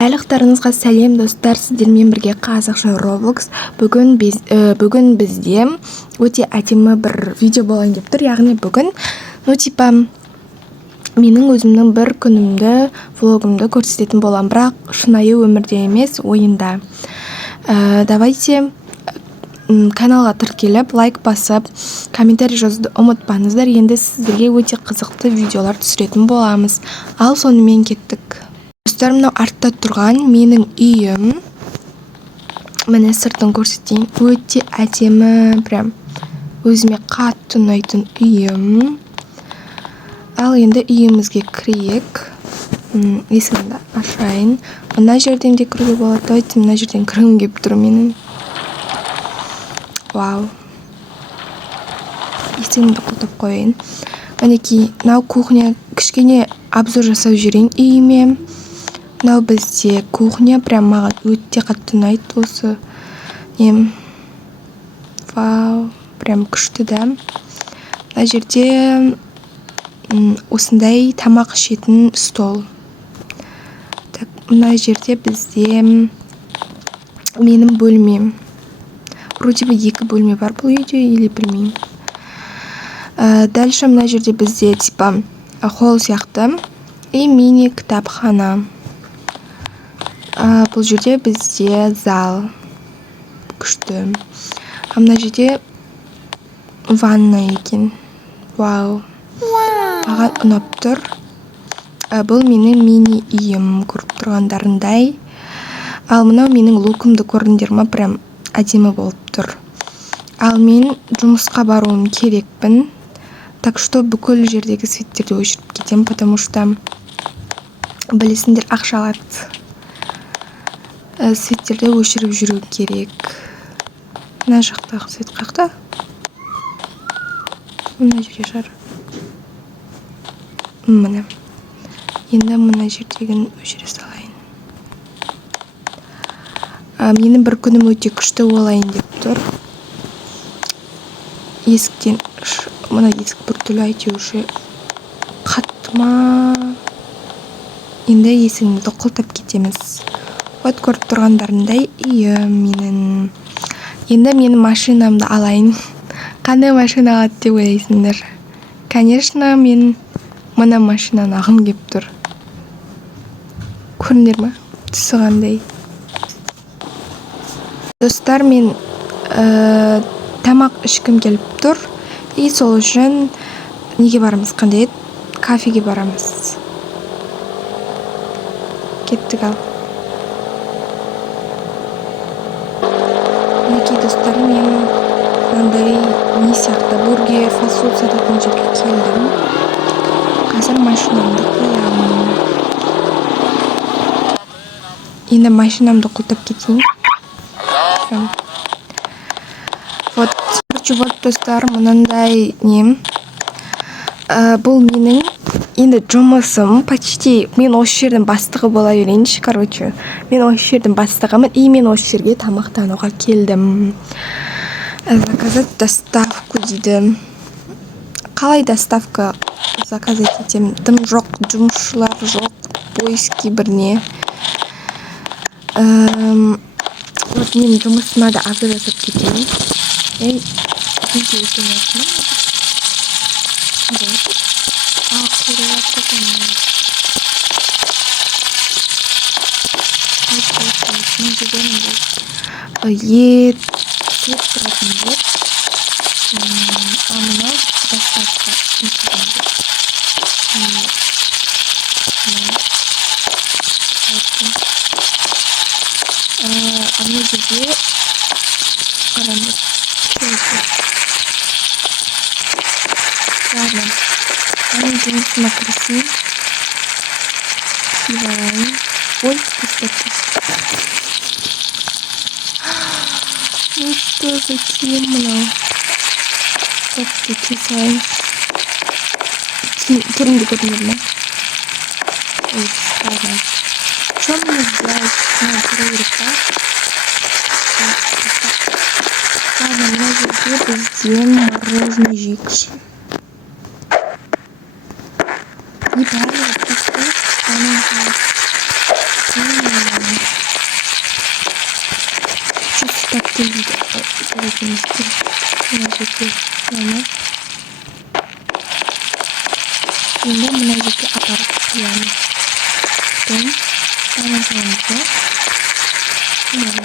Барлықтарыңызға сәлем достар, сіздермен бірге қазақша Roblox. Бүгін бізде өте әдемі бір видео болайын деп тұр. Яғни бүгін, менің өзімнің бір күнімді, влогымды көрсететін болам, бірақ шынайы өмірде емес, ойында. Давайте каналға тіркеліп, лайк басып, комментарий жазуды ұмытпаңыздар. Енді сіздерге өте қызықты видеолар түсіретін боламыз. Ал сонымен кеттік. Достар, мынау артта тұрған менің үйім. Міне сыртын көрсетейін. Өте әдемі, прям өзіме қатты ұнайтын үйім. Ал енді үйімізге кірейік. Есігімді ашайын. Мына жерден де кіруге болады. Давайте мына жерден кіргім келіп тұр менің. Вау. Есігімді құлтап қойын. Мінекей, мынау кухня, кішкене обзор жасап жүрейін үйіме. Мынау бізде кухня, прям маған өте қатты ұнайды осы. Вау, прям күшті да. Мына жерде осындай тамақ ішетін стол. Мына жерде бізде менің бөлмем. Вроде бы екі бөлме бар бұл үйде, или білмеймін. Дальше мына жерде бізде типа холл сияқты и мини кітапхана. Бұл жерде бізде зал. Күшті. Мына жерде ванна екен. Вау. Маған ұнап тұр. Бұл менің мини үйім, көріп тұрғандарындай. Ал мынау менің лукымды көрдіңдер ме, прям әдемі болып тұр. Ал мен жұмысқа баруым керекпін. Так что бүкіл жердегі светтерді өшіріп кетем, потому что білесіңдер, ақша алады. Светтерді өшіріп жүру керек. Мына жақтағы свет қақта. Мына жерде жар. Міне. Енді мына жердегін өшіре салайын. Менің бір күнім өте күшті болайын деп тұр. Есіктен, мына есік біртүрлі әйтеуір қатты ма. Енді есігімізді құлтап кетеміз. Вот көріп тұрғандарындай үйім менің. Енді менің машинамды алайын. Қандай машина алады деп ойлайсыңдар? Конечно, мен мына машинаны алғым келіп тұр. Көрдіңдер ме? Түсі қандай. Достар, мен тамақ ішкім келіп тұр. И сол үшін неге барамыз? Қандай еді? Кафеге барамыз. Кеттік ал. Мінекей достар, мен мынандай не сияқты бургер, фастфуд сататын жерге келдім. Қазір машинамды қоямын. Енді машинамды құлтап кетейін. Вот достар, мынандай нем. Бұл менің енді жұмысым почти. Мен осы жердің бастығы бола берейінші, короче. Мен осы жердің бастығымын, и мен осы жерге тамақтануға келдім. Заказать доставку дейді. Қалай доставка заказать етем? Дым жоқ, жұмысшылар жоқ, поиски бірне. Вот мен жұмысыма да обзор жасап кетейін. Видео өтемесін. Ет тұратын ет. Мынау доставка. Мына жерде қараңдар. Ладно. Мен жұмысыма кірісейін. Киіп. Ой, кістетті. Ну что за киім? Топты кесайын. Түрімді көрдіңдер ме? Ой, ладно. Что мне сделать? Көру керек па? Ладно, мына жерде бізде мороженое жейікші. И барлығы просто келмейді. Мына жерге қоямыз. Енді мына жерге апарып қоямыз. Тамағымызды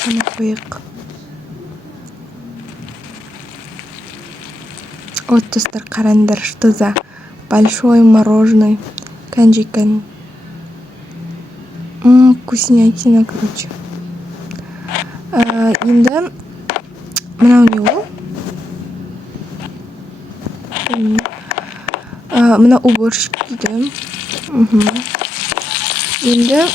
тамақ қойық. Вот, достар, қараңдар, что за большой мороженое. Канжикан. Вкуснятина, короче. Енді мынау не ол? Мына уборщик дейді. Енді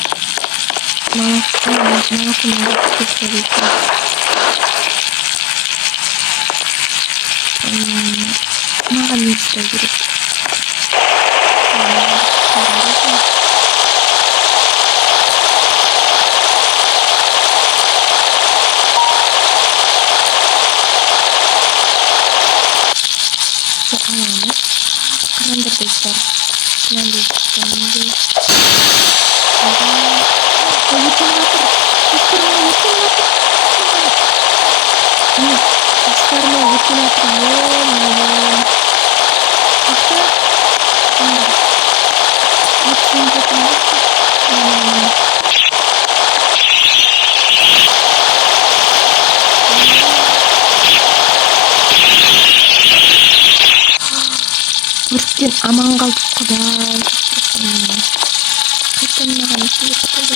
маған не істеу керек? Аламыз. Қараңдар, достар. Мынандай істейміз. Өрттен аман қалдық, Құдай. Қайтадан маған істеуге қатты.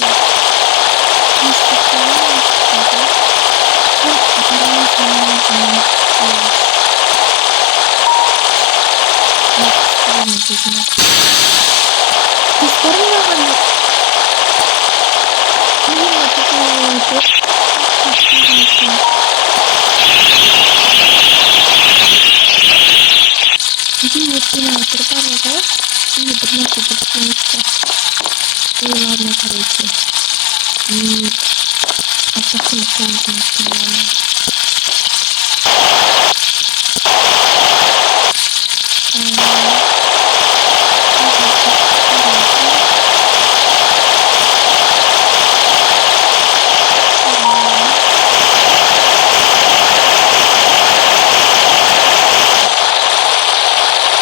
Ладно, короче. Отдохнем, конечно.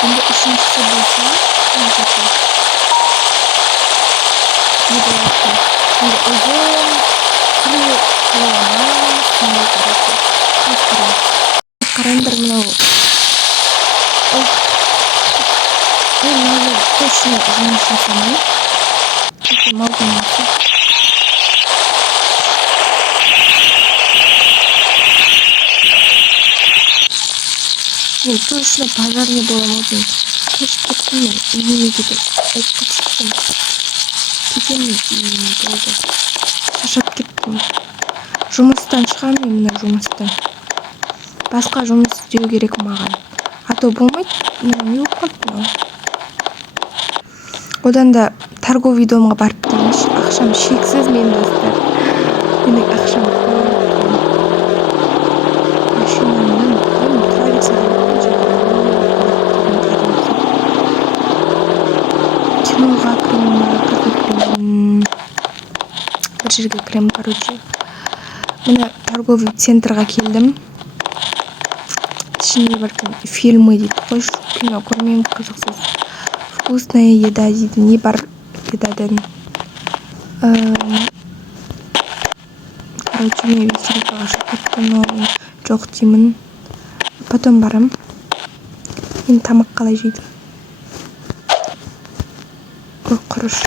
Енді үшіншісі болса, не болады? Енді ұзын, сүре қояма, қараңдар мынау. Мен мынау точно жұмыс жасамай. Малдың осы. Мен точно пожарный боламын. Қашып кеттім мен, үйіме кетіп, айтқып шықтым. Кетемін үйіме болды. Шашап кеттім. Жұмыстан шығамын, мына жұмыстан. Басқа жұмыс істеу керек маған. А то болмайды, не болып қалды мынау. Одан да торговый домға барып келейінші. Ақшам шексіз мен, достар. Менің ақшам бір жерге кірем, короче. Мына торговый центрға келдім. Ішінде бәлкім фильмы дейді. Қойшы кино көрмеймін, қызықсыз. Вкусная еда дейді. Не бар едадан. Короче, мен вечеринкаға шақырттым, но жоқ деймін. Потом барам. Енді тамақ қалай жейді? Құрыш.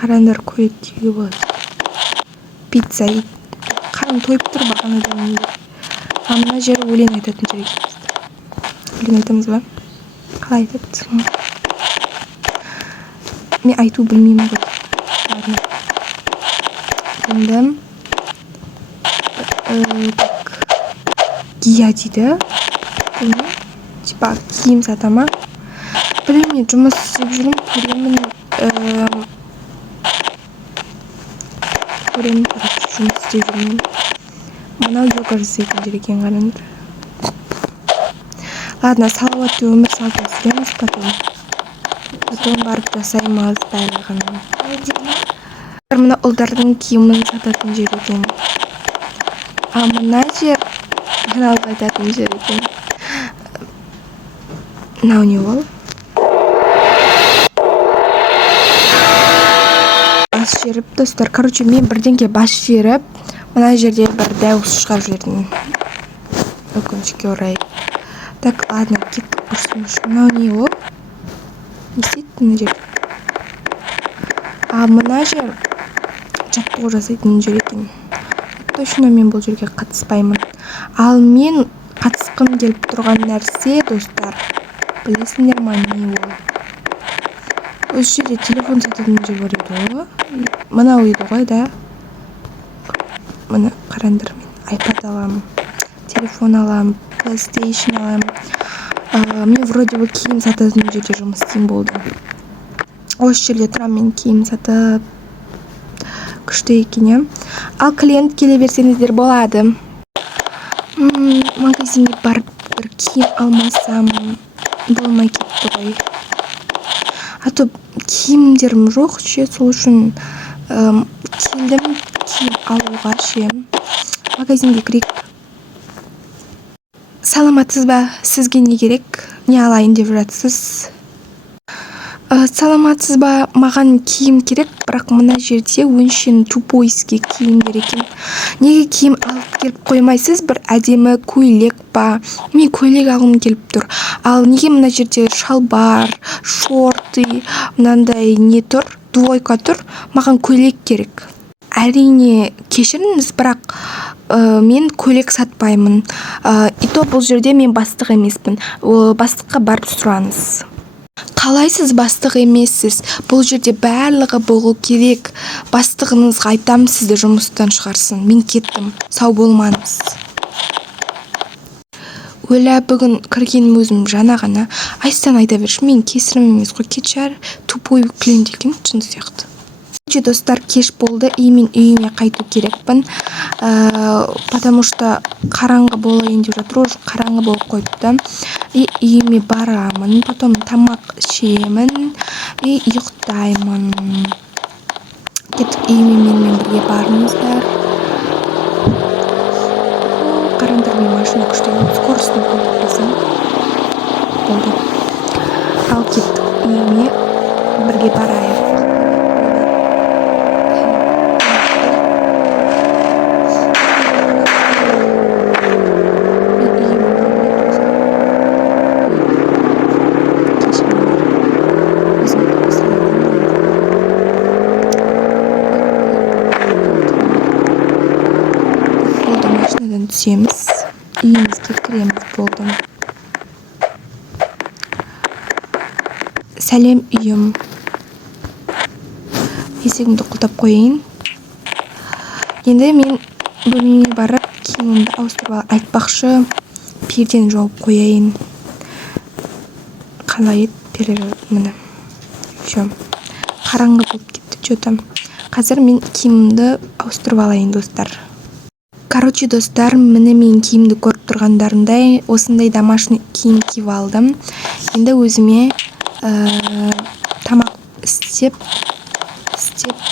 Қараңдар, көйлек киюге болады. Пицца. Қарым тойып тұр бағанадан. Мына жері өлең айтатын жер екен. Өлең айтамыз ба? Қалай айтады? Мен айту білмеймін ғой. Ладно. Енді гия дейді. Типа киім сатама. Білмеймін, жұмыс істеп жүрмін, көремін, жұмыс істеп жүрмін. Мынау йога жасайтын жер екен, қараңдар. Ладно, салауатты өмір салтын істейміз потом барып жасаймыз барлығын. Мына ұлдардың киімін сататын жер екен. мына жер каналға айтатын жер екен. Мынау не ол? Бас жеріп достар. Короче, мен бірденге бас жеріп, мына жерде бір дауыс шығарып жібердім. Өкінішке орай. Так, ладно, кеттік көрсінші. Мынау не ол? Не істейтін жер? Мына жер жаттығу жасайтын жер екен. Точно мен бұл жерге қатыспаймын. Ал мен қатысқым келіп тұрған нәрсе, достар, білесіңдер ма, не ол? Осы жерде телефон сататын жер бар еді ғой. Мынау еді ғой, да? Мына қараңдар, мен iPad аламын, телефон аламын, PlayStation аламын. Мен вроде бы киім сататын жерде жұмыс істеймін болды. Осы жерде тұрам, мен киім сатып, күшті екен. Ал клиент келе берсеңіздер болады. Магазинге барып бір киім алмасам болмай кетті ғой. А то киімдерім жоқ ше, сол үшін келдім киім алуға ше. Магазинге кірейік. Саламатсыз ба? Сізге не керек? Не алайын деп жатсыз? Саламатсыз ба? Маған киім керек, бірақ мына жерде өңшен тупойский киімдер екен. Неге киім алып келіп қоймайсыз? Бір әдемі көйлек па? Мен көйлек алғым келіп тұр. Ал неге мына жерде шалбар, шорты, мынандай не тұр? Двойка тұр. Маған көйлек керек. Әрине, кешіріңіз, бірақ мен көйлек сатпаймын. И то бұл жерде мен бастық емеспін. Бастыққа барып сұраңыз. Қалайсыз бастық емессіз? Бұл жерде барлығы болу керек. Бастығыңызға айтам, сізді жұмыстан шығарсын. Мен кеттім. Сау болмаңыз. Өлә, бүгін кіргенім өзім жана ғана. Айстан айта берші, мен кесірім емес қой, кетшар тупой клиент екен, шын сияқты. Достар, кеш болды, и мен үйіме қайту керекпін, потому что қараңғы болайын деп жатыр, уже қараңғы болып қойыпты. И үйіме барамын, потом тамақ ішемін, и ұйықтаймын. Кеттік, үйіме менімен бірге барыңыздар. Қараңдар, мен машина күштен скоростың қойыппесім. Болды. Ал кеттік, үйіме бірге барайық. Түсеміз, үйімізге кіреміз болды. Сәлем үйім. Есігімді құлтап қойайын. Енді мен бөлмеме барып, киімімді ауыстырып айтпақшы, пердені жауып қояйын. Қалай ет перер міне. Қараңғы болып кетті, что-то. Қазір мен киімімді ауыстырып алайын, достар. Короче, достар, міне мен киімді көріп тұрғандарындай, осындай домашний киім киіп алдым. Енді өзіме тамақ істеп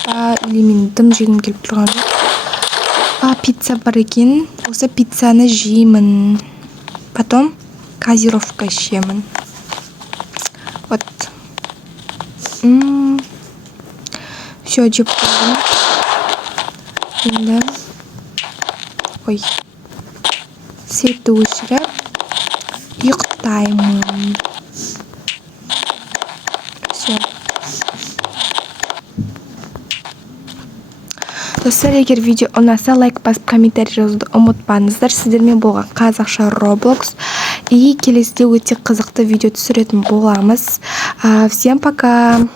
па, или мен дым жегім келіп тұрған жоқ. Пицца бар екен. Осы пиццаны жеймін. Потом газировка ішемін. Вот. Все, жеп болдым. Енді светті өшіріп, ұйықтаймын. Все. Достар, егер видео ұнаса, лайк басып, комментарий жазуды ұмытпаңыздар. Сіздермен болған қазақша Roblox. И келесіде өте қызықты видео түсіретін боламыз. Всем пока!